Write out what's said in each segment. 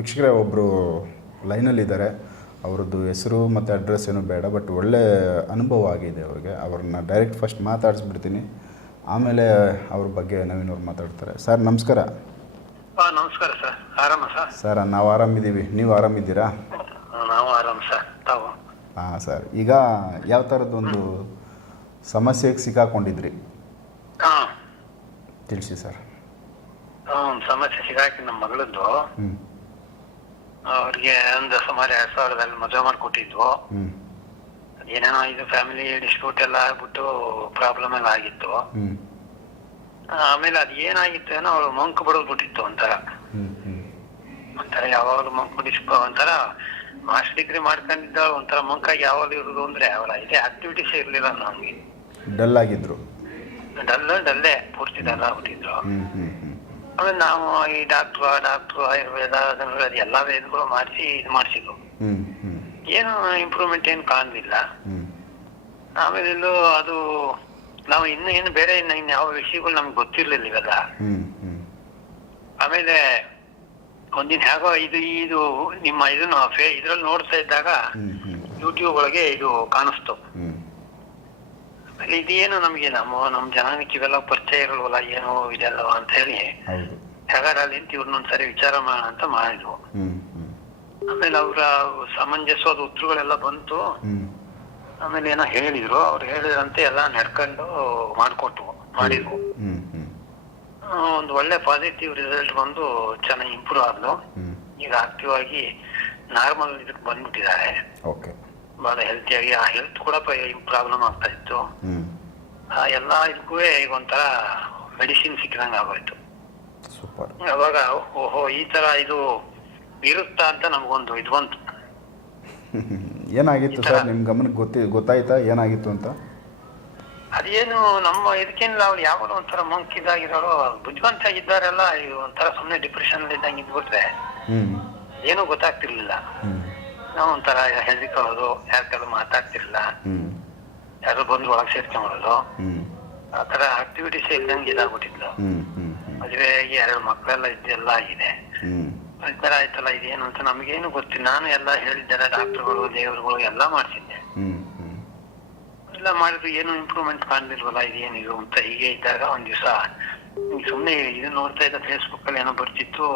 ವೀಕ್ಷಕರೇ ಒಬ್ಬರು ಲೈನಲ್ಲಿದ್ದಾರೆ. ಅವ್ರದ್ದು ಹೆಸರು ಮತ್ತು ಅಡ್ರೆಸ್ ಏನು ಬೇಡ ಬಟ್ ಒಳ್ಳೆ ಅನುಭವ ಆಗಿದೆ ಅವ್ರಿಗೆ. ಅವ್ರನ್ನ ಡೈರೆಕ್ಟ್ ಫಸ್ಟ್ ಮಾತಾಡಿಸ್ಬಿಡ್ತೀನಿ. ಆಮೇಲೆ ಅವ್ರ ಬಗ್ಗೆ ನವೀನ್ ಅವ್ರು ಮಾತಾಡ್ತಾರೆ. ಸರ್ ನಮಸ್ಕಾರ. ಹಾ ನಮಸ್ಕಾರ ಸರ್. ಆರಾಮ ಸರ್? ಸರ್ ನಾವು ಆರಾಮಿದ್ದೀವಿ. ನೀವು ಆರಾಮಿದ್ದೀರಾ? ನಾವು ಆರಾಮ ಸರ್. ತಾವು? ಹಾಂ ಸರ್. ಈಗ ಯಾವ ಥರದ್ದೊಂದು ಸಮಸ್ಯೆಗೆ ಸಿಕ್ಕಾಕೊಂಡಿದ್ರಿ? ಹಾ. ತಿಳಿಸಿ ಸರ್. ಸಮಸ್ಯೆ ಸಿಗಾಕಿ ನಮ್ಮ ಮಗಳದ್ದು. ಹ್ಞೂ ಅವ್ರಿಗೆ ಒಂದು ಸುಮಾರು ಎರಡ್ ಸಾವಿರದಲ್ಲಿ ಮದುವೆ ಮಾಡಿಕೊಟ್ಟಿದ್ವು. ಏನೇನೋ ಇದು ಫ್ಯಾಮಿಲಿ ಡಿಸ್ಪ್ಯೂಟ್ ಎಲ್ಲ ಆಗ್ಬಿಟ್ಟು ಪ್ರಾಬ್ಲಮ್ ಎಲ್ಲ ಆಗಿತ್ತು. ಆಮೇಲೆ ಅದು ಏನಾಗಿತ್ತು ಏನೋ ಅವಳು ಮಂಕ್ ಬಡದ್ ಬಿಟ್ಟಿತ್ತು ಒಂಥರ. ಹ್ಞೂ ಯಾವಾಗ್ಲೂ ಒಂಥರ ಯಾವಾಗಲೂ ಮಂಕ್ ಬಿಡಿಸ್ಕೊ ಒಂಥರ ಮಾಸ್ಟರ್ ಡಿಗ್ರಿ ಮಾಡ್ಕೊಂಡಿದ್ದ ಒಂಥರ ಮಂಕಾಗಿ ಯಾವಾಗಲೂ ಇರೋದು ಅಂದ್ರೆ ಅವಳ ಇದೇ ಆಕ್ಟಿವಿಟೀಸ್ ಇರ್ಲಿಲ್ಲ ನಮ್ಗೆ. ಡಲ್ ಆಗಿದ್ರು. ಡಲ್ ಡಲ್ಲೇ ಪೂರ್ತಿ ಡಲ್ ಆಗ್ಬಿಟ್ಟಿದ್ರು. ಆಮೇಲೆ ನಾವು ಈ ಡಾಕ್ಟ್ರು ಆ ಡಾಕ್ಟ್ರು ಆಯುರ್ವೇದ ಎಲ್ಲ ಎಲ್ಲ ವೇದಗಳು ಮಾಡಿಸಿ ಇದು ಮಾಡಿಸಿದ್ವು. ಹ್ಞೂ ಏನು ಇಂಪ್ರೂವ್ಮೆಂಟ್ ಏನು ಕಾಣಲಿಲ್ಲ. ಆಮೇಲೆ ಇಲ್ಲೂ ಅದು ನಾವು ಇನ್ನು ಏನು ಬೇರೆ ಇನ್ನು ಇನ್ನು ಯಾವ ವಿಷಯಗಳು ನಮ್ಗೆ ಗೊತ್ತಿರ್ಲಿಲ್ಲ ಇವೆಲ್ಲ ಆಮೇಲೆ ಒಂದಿನ ಹೇಗೋ ಇದು ಇದು ನಿಮ್ಮ ಇದನ್ನ ಇದ್ರಲ್ಲಿ ನೋಡ್ತಾ ಇದ್ದಾಗ ಯೂಟ್ಯೂಬ್ ಒಳಗೆ ಇದು ಕಾಣಿಸ್ತು. ಇದೇನು ನಮ್ಗೆ ನಮ್ಮ ನಮ್ಮ ಜನಾಂಗಕ್ಕೆ ಇವೆಲ್ಲ ಪರಿಚಯ ಇರಲ್ವಲ್ಲ ಏನೋ ಇದೆಲ್ಲ ಅಂತ ಹೇಳಿ. ಹಾಗಾದ್ರೆ ಅಲ್ಲಿ ನಿಂತು ಇವ್ರನ್ನೊಂದ್ಸರಿ ವಿಚಾರ ಮಾಡೋಣ ಅಂತ ಮಾಡಿದ್ವು. ಆಮೇಲೆ ಅವರ ಸಮಂಜಸವಾದ ಉತ್ತರಗಳೆಲ್ಲ ಬಂತು. ಆಮೇಲೆ ಏನೋ ಹೇಳಿದ್ರು. ಅವ್ರು ಹೇಳಿದ್ರಂತೆ ಎಲ್ಲ ನಡ್ಕೊಂಡು ಮಾಡ್ಕೊಟ್ವು ಮಾಡಿದ್ವು. ಒಂದು ಒಳ್ಳೆ ಪಾಸಿಟಿವ್ ರಿಸಲ್ಟ್ ಬಂದು ಚೆನ್ನಾಗಿ ಇಂಪ್ರೂವ್ ಆದ್ಲು. ಈಗ ಆಕ್ಟಿವ್ ಆಗಿ ನಾರ್ಮಲ್ ಇದಕ್ಕೆ ಬಂದ್ಬಿಟ್ಟಿದ್ದಾರೆ. ಬಹಳ ಹೆಲ್ತಿಯಾಗಿ ಆ ಹೆಲ್ತ್ ಕೂಡ ಪ್ರಾಬ್ಲಮ್ ಆಗ್ತಾ ಇತ್ತು. ಆ ಎಲ್ಲ ಇದಕ್ಕೂ ಈಗ ಒಂಥರ ಮೆಡಿಸಿನ್ ಸಿಕ್ಕಿದಂಗೆ ಆಗೋಯ್ತು. ಸೂಪರ್ ಅವಾಗ ಓಹೋ ಈ ತರ ಇದು ಇರುತ್ತಾ ಅಂತ ನಮ್ಗೊಂದು ಇದು ಬಂತು. ಏನಾಗಿತ್ತು ಸರ್ ನಿಮ್ಮ ಗಮನಕ್ಕೆ ಗೊತ್ತಿ ಗೊತ್ತಾಯ್ತಾ? ಏನಾಗಿತ್ತು ಅಂತ? ಅದೇನು ನಮ್ಮ ಇದಕ್ಕೇನಿಲ್ಲ ಅವ್ರು ಯಾವಾಗಲೂ ಒಂಥರ ಮಂಕ್ ಇದಾಗಿರೋರು ಬುದ್ಧಿವಂತ ಇದ್ದಾರೆಲ್ಲ ಒಂಥರ ಸುಮ್ಮನೆ ಡಿಪ್ರೆಷನ್ ಇದ್ದಂಗೆ ಇದ್ಬಿಟ್ರೆ ಏನೂ ಗೊತ್ತಾಗ್ತಿರ್ಲಿಲ್ಲ. ನಾವು ಒಂಥರ ಹೆದರಿಕೊಳ್ಳೋದು ಯಾರ ಕೆಲವು ಮಾತಾಡ್ತಿರ್ಲಿಲ್ಲ ಬಂದು ಒಳಗೆ ಸೇರ್ಕೊಂಬರೋದು ಆ ತರ ಆಕ್ಟಿವಿಟೀಸ್ ಇಲ್ದಂಗೆ ಇದಾಗ್ಬಿಟ್ಟಿದ್ಲು. ಮದುವೆ ಆಗಿ ಎರಡು ಮಕ್ಕಳೆಲ್ಲ ಇದೆಲ್ಲ ಆಗಿದೆ. ಇತರ ಈ ತರ ಆಯ್ತಲ್ಲ ಇದೇನು ಅಂತ ನಮಗೇನು ಗೊತ್ತಿಲ್ಲ. ನಾನು ಎಲ್ಲ ಹೇಳಿದ್ದೆಲ್ಲ ಡಾಕ್ಟರ್ಗಳು ದೇವರುಗಳು ಎಲ್ಲ ಮಾಡ್ತಿದ್ದೆ. ಎಲ್ಲ ಮಾಡಿದ್ರು ಏನು ಇಂಪ್ರೂವ್ಮೆಂಟ್ ಕಾಣ್ಲಿಲ್ವಲ್ಲ ಇದೇನಿದು ಅಂತ ಹೀಗೆ ಇದ್ದಾಗ ಒಂದ್ ದಿವಸ ಸುಮ್ನೆ ಇದು ನೋಡ್ತಾ ಇದ್ದ ಫೇಸ್ಬುಕ್ ಅಲ್ಲಿ ಏನೋ ಬರ್ತಿತ್ತು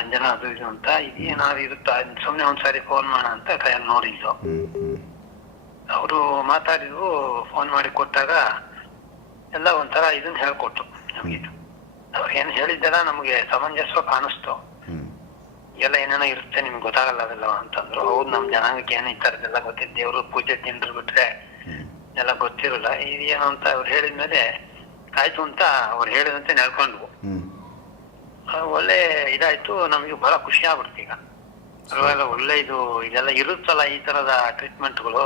ಅಂಜನಾ ಅದು ಇದು ಅಂತ. ಇದೇನಾದ್ರು ಇರುತ್ತಾ? ಸುಮ್ನೆ ಒಂದ್ಸಾರಿ ಫೋನ್ ಮಾಡೋಣ ಅಂತ ಕೈಯಲ್ಲಿ ನೋಡಿದ್ದು. ಅವರು ಮಾತಾಡಿದ್ರು ಫೋನ್ ಮಾಡಿ ಕೊಟ್ಟಾಗ ಎಲ್ಲ ಒಂಥರ ಇದನ್ನ ಹೇಳ್ಕೊಟ್ರು ನಮ್ಗಿದು ಅವ್ರು ಏನ್ ಹೇಳಿದ್ದೆಲ್ಲ ನಮಗೆ ಸಮಂಜಸ್ವ ಕಾಣಿಸ್ತು. ಎಲ್ಲ ಏನೇನೋ ಇರುತ್ತೆ ನಿಮ್ಗೆ ಗೊತ್ತಾಗಲ್ಲ ಅದೆಲ್ಲ ಅಂತಂದ್ರು. ಹೌದು ನಮ್ ಜನಾಂಗಕ್ಕೆ ಏನೋ ಈ ತರದೆಲ್ಲ ಗೊತ್ತಿದ್ದ ದೇವ್ರು ಪೂಜೆ ತಿಂದ್ರು ಬಿಟ್ರೆ ಎಲ್ಲ ಗೊತ್ತಿರಲ್ಲ. ಇದೇನು ಅಂತ ಅವ್ರು ಹೇಳಿದ್ಮೇಲೆ ಆಯ್ತು ಅಂತ ಅವ್ರು ಹೇಳಿದಂತೆ ನಡ್ಕೊಂಡ್ವು. ಒಳ್ಳೆ ಇದಾಯ್ತು. ನಮಗೆ ಬಹಳ ಖುಷಿ ಆಗ್ಬಿಡ್ತು ಈಗ. ಒಳ್ಳೆ ಇದು ಇದೆಲ್ಲ ಇರುತ್ತಲ್ಲ ಈ ತರದ ಟ್ರೀಟ್ಮೆಂಟ್ಗಳು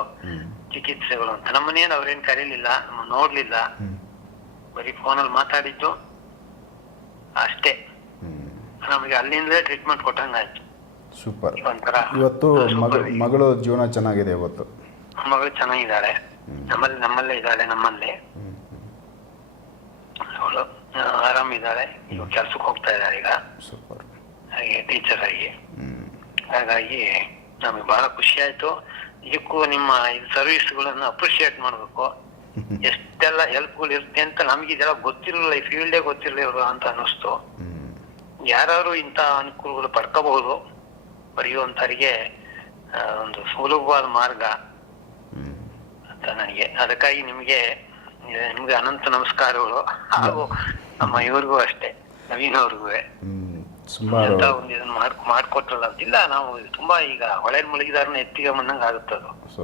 ಚಿಕಿತ್ಸೆಗಳು ಅಂತ. ನಮ್ಮನೇನು ಅವ್ರೇನ್ ಕರೀಲಿಲ್ಲ ನಮ್ಮ ನೋಡ್ಲಿಲ್ಲ. ಬರೀ ಫೋನಲ್ಲಿ ಮಾತಾಡಿದ್ದು ಅಷ್ಟೇ. ನಮಗೆ ಅಲ್ಲಿಂದಲೇ ಟ್ರೀಟ್ಮೆಂಟ್ ಕೊಟ್ಟಂಗಾಯ್ತು ಸೂಪರ್. ಒಂಥರ ಇವತ್ತು ಮಗ ಮಗಳು ಜೀವನ ಚೆನ್ನಾಗಿದೆ ಇವತ್ತು. ಮಗಳು ಚೆನ್ನಾಗಿದ್ದಾಳೆ. ನಮ್ಮಲ್ಲಿ ನಮ್ಮಲ್ಲೇ ಇದ್ದಾಳೆ ನಮ್ಮಲ್ಲಿ. ಅವಳು ಆರಾಮಿದ್ದಾಳೆ. ಇವಾಗ ಕೆಲ್ಸಕ್ಕೆ ಹೋಗ್ತಾ ಇದ್ದಾಳೆ ಈಗ. ಸೂಪರ್. ಹಾಗೆ ಟೀಚರ್ ಆಗಿ. ಹಾಗಾಗಿ ನಮಗೆ ಬಹಳ ಖುಷಿ ಆಯ್ತು. ಇದಕ್ಕೂ ನಿಮ್ಮ ಸರ್ವಿಸ್ಗಳನ್ನು ಅಪ್ರಿಷಿಯೇಟ್ ಮಾಡ್ಬೇಕು. ಎಷ್ಟೆಲ್ಲ ಹೆಲ್ಪ್ಗಳು ಇರುತ್ತೆ ಅಂತ ನಮ್ಗೆ ಇದೆಲ್ಲ ಗೊತ್ತಿರಲಿಲ್ಲ ಈ ಫೀಲ್ಡೇ ಗೊತ್ತಿರಲಿಲ್ಲ ಅಂತ ಅನ್ನಿಸ್ತು. ಯಾರು ಇಂಥ ಅನುಕೂಲಗಳು ಪಡ್ಕೋಬಹುದು ಬರೆಯುವಂತರಿಗೆ ಆ, ಒಂದು ಸುಲಭವಾದ ಮಾರ್ಗ. ಅಂತ ನನಗೆ ಅದಕ್ಕಾಗಿ ನಿಮಗೆ ನಿಮ್ಗೆ ಅನಂತ ನಮಸ್ಕಾರಗಳು. ಹಾಗೂ ನಮ್ಮ ಇವ್ರಿಗೂ ಅಷ್ಟೇ ನವೀನ್ ಅವ್ರಿಗೂ. ಸುಮಾರು ಅಂತ ಒಂದು ಇದನ್ನ ಮಾಡ್ ಮಾಡ್ಕೊಟ್ರಲ್ಲ ಇಲ್ಲ ನಾವು ತುಂಬಾ ಈಗ ಹೊಳೆ ಮುಳುಗಿದಾರನ ಎತ್ತಿಗೆ ಬಂದಂಗ ಅದು. ಸೊ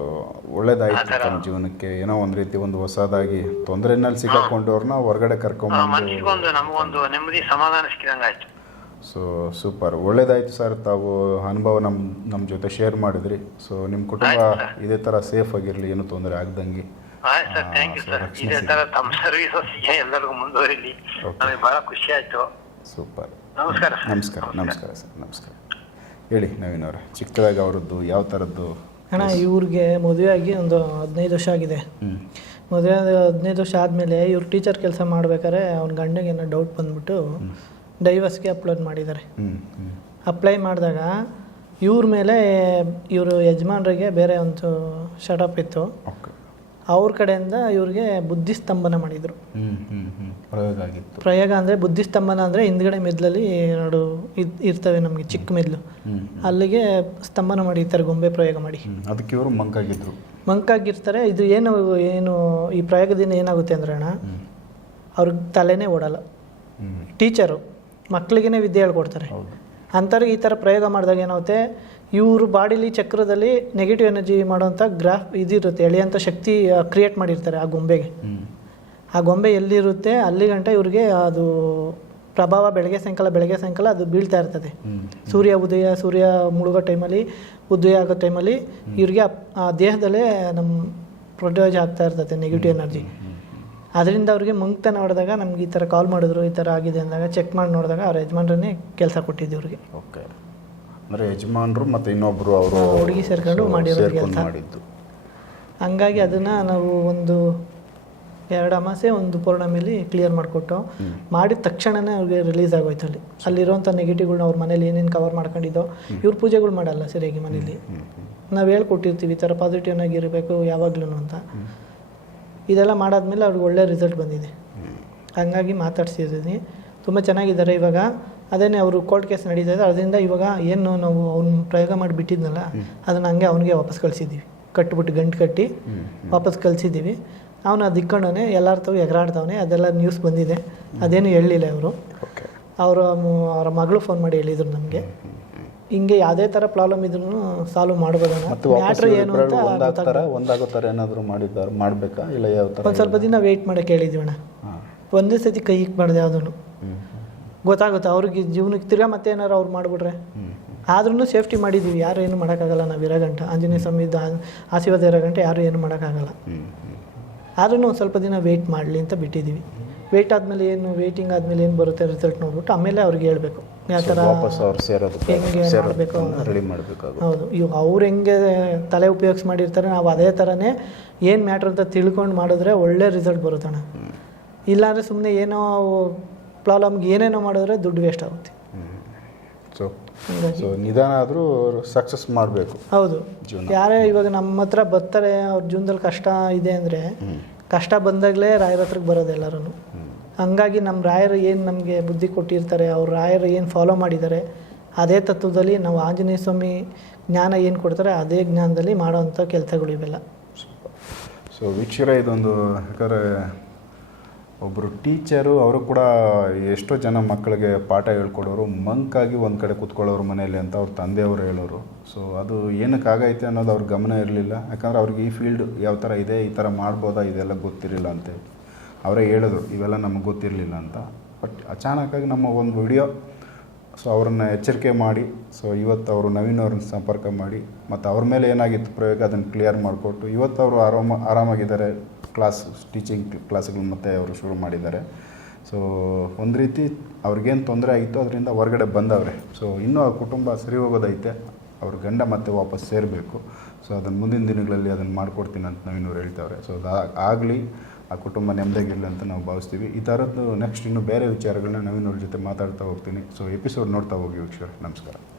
ಒಳ್ಳೇದಾಯ್ತು. ತಮ್ಮ ಜೀವನಕ್ಕೆ. ಏನೋ ಒಂದ್ ರೀತಿ ಒಂದು ಹೊಸದಾಗಿ ತೊಂದರೆನಲ್ಲಿ ಸಿಗಾಕೊಂಡವ್ರನ್ನ ಹೊರಗಡೆ ಕರ್ಕೊಂಡ್ಬಂದು ಮನಸ್ಸಿಗೊಂದು ನಮಗೊಂದು ನೆಮ್ಮದಿ ಸಮಾಧಾನ ಸಿಕ್ಕಿದಂಗೆ ಆಯ್ತು. So super. ಒಳ್ಳೇದಾಯ್ತು ಸರ್ ತಾವು ಅನುಭವ ನಮ್ಮ ನಮ್ಮ ಜೊತೆ ಶೇರ್ ಮಾಡಿದ್ರಿ. ಸೊ ನಿಮ್ಮ ಕುಟುಂಬ ಆಯ್ತು ಸರ್. ಇದೇ ಥರ ಸೇಫ್ ಆಗಿರಲಿ ಏನು ತೊಂದರೆ ಆಗ್ದಂಗೆ. ಆಯ್ತು ಸರ್ ಥ್ಯಾಂಕ್ ಯು ಸರ್. ಇದೇ ತರ ತಮ್ಮ ಎಲ್ಲರಿಗೂ ಮುಂದುವರಿಲಿ. Okay. ನಮಗೆ ಬಹಳ ಖುಷಿ ಆಯ್ತು. ಸೂಪರ್. ನಮಸ್ಕಾರ ನಮಸ್ಕಾರ ನಮಸ್ಕಾರ. ಸರ್ ನಮಸ್ಕಾರ. ಹೇಳಿ ನವೀನ್ ಅವರ ಚಿಕ್ಕದಾಗಿ ಅವರದ್ದು ಯಾವ ಥರದ್ದು ಅಣ್ಣ ಇವ್ರಿಗೆ ಮದುವೆ ಆಗಿ ಒಂದು ಹದಿನೈದು ವರ್ಷ ಆಗಿದೆ. ಮದುವೆ ಹದಿನೈದು ವರ್ಷ ಆದಮೇಲೆ ಇವ್ರು ಟೀಚರ್ ಕೆಲಸ ಮಾಡ್ಬೇಕಾದ್ರೆ ಅವ್ನ ಗಂಡಗೆ ಏನೋ ಡೌಟ್ ಬಂದ್ಬಿಟ್ಟು ಡೈವರ್ಸ್ಗೆ ಅಪ್ಲೋಡ್ ಮಾಡಿದ್ದಾರೆ. ಅಪ್ಲೈ ಮಾಡಿದಾಗ ಇವ್ರ ಮೇಲೆ ಇವರು ಯಜಮಾನ್ರಿಗೆ ಬೇರೆ ಒಂದು ಶಟಪ್ ಇತ್ತು. ಓಕೆ ಅವ್ರ ಕಡೆಯಿಂದ ಇವ್ರಿಗೆ ಬುದ್ಧಿಸ್ತಂಭನ ಮಾಡಿದರು. ಮಾಡಿದ್ರು ಪ್ರಯೋಗ ಆಗಿತ್ತು. ಪ್ರಯೋಗ ಅಂದರೆ ಬುದ್ಧಿಸ್ತಂಭನ ಅಂದರೆ ಹಿಂದ್ಗಡೆ ಮೆದ್ಲಲ್ಲಿ ಎರಡು ಇರ್ತವೆ ನಮಗೆ ಚಿಕ್ಕ ಮೆದ್ಲು. ಅಲ್ಲಿಗೆ ಸ್ತಂಭನ ಮಾಡಿ ಈ ಥರ ಗೊಂಬೆ ಪ್ರಯೋಗ ಮಾಡಿ. ಅದಕ್ಕೆ ಇವರು ಮಂಕಾಗಿದ್ರು ಮಂಕಾಗಿರ್ತಾರೆ ಇದು ಏನು ಏನು ಈ ಪ್ರಯೋಗದಿಂದ ಏನಾಗುತ್ತೆ ಅಂದ್ರೆ ಅಣ್ಣ ಅವ್ರಿಗೆ ತಲೆನೇ ಓಡಲ್ಲ. ಟೀಚರು ಮಕ್ಕಳಿಗೇ ವಿದ್ಯೆ ಹೇಳ್ಕೊಡ್ತಾರೆ. ಅಂಥವ್ರಿಗೆ ಈ ಥರ ಪ್ರಯೋಗ ಮಾಡಿದಾಗ ಏನಾಗುತ್ತೆ? ಇವರು ಬಾಡಿಲಿ ಚಕ್ರದಲ್ಲಿ ನೆಗೆಟಿವ್ ಎನರ್ಜಿ ಮಾಡುವಂಥ ಗ್ರಾಫ್ ಇದಿರುತ್ತೆ. ಎಳೆಯಂಥ ಶಕ್ತಿ ಕ್ರಿಯೇಟ್ ಮಾಡಿರ್ತಾರೆ ಆ ಗೊಂಬೆಗೆ. ಆ ಗೊಂಬೆ ಎಲ್ಲಿರುತ್ತೆ? ಅಲ್ಲಿ ಗಂಟ ಇವ್ರಿಗೆ ಅದು ಪ್ರಭಾವ ಬೆಳಗ್ಗೆ ಸಾಯಂಕಾಲ ಬೆಳಗ್ಗೆ ಸಾಯಂಕಾಲ ಅದು ಬೀಳ್ತಾ ಇರ್ತದೆ. ಸೂರ್ಯ ಉದಯ ಸೂರ್ಯ ಮುಳುಗೋ ಟೈಮಲ್ಲಿ ಉದಯ ಆಗೋ ಟೈಮಲ್ಲಿ ಇವ್ರಿಗೆ ಆ- ದೇಹದಲ್ಲೇ ನಮ್ಮ ಪ್ರೊಡ್ಯೂಸ್ ಆಗ್ತಾ ಇರ್ತದೆ ನೆಗೆಟಿವ್ ಎನರ್ಜಿ ಅದರಿಂದ ಅವ್ರಿಗೆ ಮುಂಕ್ತನ ಹೊಡೆದಾಗ ನಮ್ಗೆ ಈ ಥರ ಕಾಲ್ ಮಾಡಿದ್ರು ಈ ಥರ ಆಗಿದೆ ಅಂದಾಗ ಚೆಕ್ ಮಾಡಿ ನೋಡಿದಾಗ ಅವ್ರ ಯಜಮಾನ್ರನ್ನೇ ಕೆಲಸ ಕೊಟ್ಟಿದ್ದು ಇವ್ರಿಗೆ ಓಕೆ. ಅಂದರೆ ಯಜಮಾನರು ಮತ್ತು ಇನ್ನೊಬ್ಬರು ಅವರು ಹುಡುಗಿ ಸೇರ್ಕೊಂಡು ಮಾಡಿರೋ ಕೆಲಸ ಮಾಡಿದ್ದು. ಹಂಗಾಗಿ ಅದನ್ನು ನಾವು ಒಂದು ಎರಡು ಅಮಾಸೆ ಒಂದು ಪೌರ್ಣಮಿಲಿ ಕ್ಲಿಯರ್ ಮಾಡಿಕೊಟ್ಟು ಮಾಡಿದ ತಕ್ಷಣನೇ ಅವ್ರಿಗೆ ರಿಲೀಸ್ ಆಗೋಯ್ತು ಅಲ್ಲಿ. ಅಲ್ಲಿರೋಂಥ ನೆಗೆಟಿವ್ಗಳನ್ನ ಅವ್ರ ಮನೇಲಿ ಏನೇನು ಕವರ್ ಮಾಡ್ಕೊಂಡಿದ್ದೋ ಇವ್ರು ಪೂಜೆಗಳು ಮಾಡಲ್ಲ ಸರಿಯಾಗಿ ಮನೇಲಿ. ನಾವು ಹೇಳ್ಕೊಟ್ಟಿರ್ತೀವಿ ಈ ಥರ ಪಾಸಿಟಿವ್ ಆಗಿ ಇರಬೇಕು ಯಾವಾಗ್ಲೂ ಅಂತ. ಇದೆಲ್ಲ ಮಾಡಾದ್ಮೇಲೆ ಅವ್ರಿಗೆ ಒಳ್ಳೆ ರಿಸಲ್ಟ್ ಬಂದಿದೆ. ಹಂಗಾಗಿ ಮಾತಾಡ್ಸಿದ್ದೀನಿ ತುಂಬ ಚೆನ್ನಾಗಿದ್ದಾರೆ ಇವಾಗ. ಅದೇನೇ ಅವರು ಕೋರ್ಟ್ ಕೇಸ್ ನಡೀತಾ ಇದೆ ಅದರಿಂದ ಇವಾಗ ಏನು ನಾವು ಅವ್ನು ಪ್ರಯೋಗ ಮಾಡಿ ಬಿಟ್ಟಿದ್ನಲ್ಲ ಅದನ್ನು ಹಂಗೆ ಅವನಿಗೆ ವಾಪಸ್ ಕಳಿಸಿದ್ದೀವಿ ಕಟ್ಬಿಟ್ಟು ಗಂಟು ಕಟ್ಟಿ ವಾಪಸ್ ಕಳಿಸಿದ್ದೀವಿ ಅವನು ಅದು ಇಕ್ಕೊಂಡವನೇ ಎಲ್ಲರ ಎಗರಾಡ್ತವನೆ ಅದೆಲ್ಲ ನ್ಯೂಸ್ ಬಂದಿದೆ. ಅದೇನು ಹೇಳಲಿಲ್ಲ ಅವರು ಅವರ ಅವರ ಮಗಳು ಫೋನ್ ಮಾಡಿ ಹೇಳಿದರು ನಮಗೆ. ಹಿಂಗೆ ಯಾವುದೇ ಥರ ಪ್ರಾಬ್ಲಮ್ ಇದ್ರೂ ಸಾಲ್ವ್ ಮಾಡ್ಬೋದು ಮ್ಯಾಟ್ರ್ ಏನು ಅಂತ ಒಂದಾಗ್ತಾರೆ ಒಂದಾಗುತ್ತಾರೆ ಏನಾದರೂ ಮಾಡಿದ್ದಾರೆ ಮಾಡಬೇಕಾ? ಇಲ್ಲ ಯಾವ ಥರ ಒಂದು ಸ್ವಲ್ಪ ದಿನ ವೆಯ್ಟ್ ಮಾಡಕ್ಕೆ ಹೇಳಿದ್ವಿ ಅಣ್ಣ. ಒಂದೇ ಸತಿ ಕೈ ಇಕ್ಬಾರ್ದು ಯಾವುದೂ ಗೊತ್ತಾಗುತ್ತೆ ಅವ್ರಿಗೆ ಜೀವನಕ್ಕೆ ತಿರ್ಗಾ ಮತ್ತೆ ಏನಾರು ಅವ್ರು ಮಾಡಿಬಿಟ್ರೆ. ಆದ್ರೂ ಸೇಫ್ಟಿ ಮಾಡಿದ್ದೀವಿ ಯಾರು ಏನು ಮಾಡೋಕ್ಕಾಗಲ್ಲ ನಾವು ಇರೋ ಗಂಟ. ಆಂಜನೇಯ ಸ್ವಾಮಿ ದ- ಆಶೀರ್ವಾದ ಇರೋ ಗಂಟೆ ಯಾರು ಏನು ಮಾಡೋಕ್ಕಾಗಲ್ಲ. ಆದ್ರೂ ಒಂದು ಸ್ವಲ್ಪ ದಿನ ವೆಯ್ಟ್ ಮಾಡಲಿ ಅಂತ ಬಿಟ್ಟಿದ್ದೀವಿ ವೆಯ್ಟ್ ಆದಮೇಲೆ ಏನು ವೆಯ್ಟಿಂಗ್ ಆದಮೇಲೆ ಏನು ಬರುತ್ತೆ ರಿಸಲ್ಟ್ ನೋಡ್ಬಿಟ್ಟು ಆಮೇಲೆ ಅವ್ರಿಗೆ ಹೇಳ್ಬೇಕು. ಯಾವ ಥರ ವಾಪಸ್ ಅವ್ರು ಸೇರೋದು ಹೆಂಗೆ ಮಾಡಬೇಕು ರೆಡಿ ಮಾಡಬೇಕಾಗುತ್ತೆ. ಹೌದು. ಇವಾಗ ಅವ್ರು ಹೆಂಗೆ ತಲೆ ಉಪಯೋಗಿಸಿ ಮಾಡಿರ್ತಾರೆ ನಾವು ಅದೇ ಥರನೇ ಏನು ಮ್ಯಾಟ್ರ್ ಅಂತ ತಿಳ್ಕೊಂಡು ಮಾಡಿದ್ರೆ ಒಳ್ಳೆ ರಿಸಲ್ಟ್ ಬರುತ್ತಣ್ಣ. ಇಲ್ಲಾಂದರೆ ಸುಮ್ಮನೆ ಏನೋ ಪ್ರಾಬ್ಲಮ್ಗೆ ಏನೇನೋ ಮಾಡಿದ್ರೆ ದುಡ್ಡು ವೇಸ್ಟ್ ಆಗುತ್ತೆ. ಸೊ ಸೊ ನಿಧಾನ ಆದರೂ ಸಕ್ಸಸ್ ಮಾಡಬೇಕು ಹೌದು. ಯಾರೇ ಇವಾಗ ನಮ್ಮ ಹತ್ರ ಬರ್ತಾರೆ ಅವ್ರ ಜೀವನದಲ್ಲಿ ಕಷ್ಟ ಇದೆ ಅಂದರೆ ಕಷ್ಟ ಬಂದಾಗಲೇ ರಾಯರ ಹತ್ರಕ್ಕೆ ಬರೋದು ಎಲ್ಲರೂ ಹಂಗಾಗಿ ನಮ್ಮ ರಾಯರು ಏನು ನಮಗೆ ಬುದ್ಧಿ ಕೊಟ್ಟಿರ್ತಾರೆ, ಅವ್ರ ರಾಯರು ಏನು ಫಾಲೋ ಮಾಡಿದ್ದಾರೆ, ಅದೇ ತತ್ವದಲ್ಲಿ ನಾವು ಆಂಜನೇಯ ಸ್ವಾಮಿ ಜ್ಞಾನ ಏನು ಕೊಡ್ತಾರೆ, ಅದೇ ಜ್ಞಾನದಲ್ಲಿ ಮಾಡೋವಂಥ ಕೆಲಸಗಳು ಇವೆಲ್ಲ. ಸೊ ವೀಕ್ಷಕರ, ಇದೊಂದು ಯಾಕಂದರೆ ಒಬ್ಬರು ಟೀಚರು, ಅವರು ಕೂಡ ಎಷ್ಟೋ ಜನ ಮಕ್ಕಳಿಗೆ ಪಾಠ ಹೇಳ್ಕೊಡೋರು ಮಂಕಾಗಿ ಒಂದು ಕಡೆ ಕೂತ್ಕೊಳ್ಳೋರು ಮನೆಯಲ್ಲಿ ಅಂತ ಅವ್ರ ತಂದೆಯವರು ಹೇಳೋರು. ಸೊ ಅದು ಏನಕ್ಕಾಗೈತೆ ಅನ್ನೋದು ಅವ್ರ ಗಮನ ಇರಲಿಲ್ಲ. ಯಾಕಂದ್ರೆ ಅವ್ರಿಗೆ ಈ ಫೀಲ್ಡ್ ಯಾವ ಥರ ಇದೆ, ಈ ಥರ ಮಾಡ್ಬೋದಾ, ಇದೆಲ್ಲ ಗೊತ್ತಿರಲಿಲ್ಲ ಅಂತೇಳಿ ಅವರೇ ಹೇಳಿದ್ರು, ಇವೆಲ್ಲ ನಮಗೆ ಗೊತ್ತಿರಲಿಲ್ಲ ಅಂತ. ಬಟ್ ಅಚಾನಕ್ಕಾಗಿ ನಮ್ಮ ಒಂದು ವಿಡಿಯೋ ಸೊ ಅವ್ರನ್ನ ಎಚ್ಚರಿಕೆ ಮಾಡಿ ಸೊ ಇವತ್ತು ಅವರು ನವೀನ್ ಅವ್ರನ್ನ ಸಂಪರ್ಕ ಮಾಡಿ, ಮತ್ತು ಅವ್ರ ಮೇಲೆ ಏನಾಗಿತ್ತು ಪ್ರಯೋಗ, ಅದನ್ನು ಕ್ಲಿಯರ್ ಮಾಡಿಕೊಟ್ಟು, ಇವತ್ತು ಅವರು ಆರಾಮ, ಆರಾಮಾಗಿದ್ದಾರೆ ಕ್ಲಾಸ್ ಟೀಚಿಂಗ್ ಕ್ಲಾಸ್ಗಳು ಮತ್ತೆ ಅವರು ಶುರು ಮಾಡಿದ್ದಾರೆ. ಸೊ ಒಂದು ರೀತಿ ಅವ್ರಿಗೇನು ತೊಂದರೆ ಆಗಿತ್ತು ಅದರಿಂದ ಹೊರಗಡೆ ಬಂದವ್ರೆ. ಸೊ ಇನ್ನೂ ಆ ಕುಟುಂಬ ಸರಿ ಹೋಗೋದೈತೆ, ಅವ್ರ ಗಂಡ ಮತ್ತೆ ವಾಪಸ್ ಸೇರಬೇಕು. ಸೊ ಅದನ್ನು ಮುಂದಿನ ದಿನಗಳಲ್ಲಿ ಅದನ್ನು ಮಾಡಿಕೊಡ್ತೀನಿ ಅಂತ ನವೀನವ್ರು ಹೇಳ್ತಾವ್ರೆ. ಸೊ ಅದು ಆಗಲಿ ಆ ಕುಟುಂಬ ನೆಮ್ಮದಿಯಾಗಿರಲಿ ಅಂತ ನಾವು ಭಾವಿಸ್ತೀವಿ. ಈ ಥರದ್ದು ನೆಕ್ಸ್ಟ್ ಇನ್ನು ಬೇರೆ ವಿಚಾರಗಳನ್ನ ಅವ್ರ ಜೊತೆ ಮಾತಾಡ್ತಾ ಹೋಗ್ತೀನಿ. ಸೊ ಎಪಿಸೋಡ್ ನೋಡ್ತಾ ಹೋಗಿ ವೀಕ್ಷಕರೇ. ನಮಸ್ಕಾರ.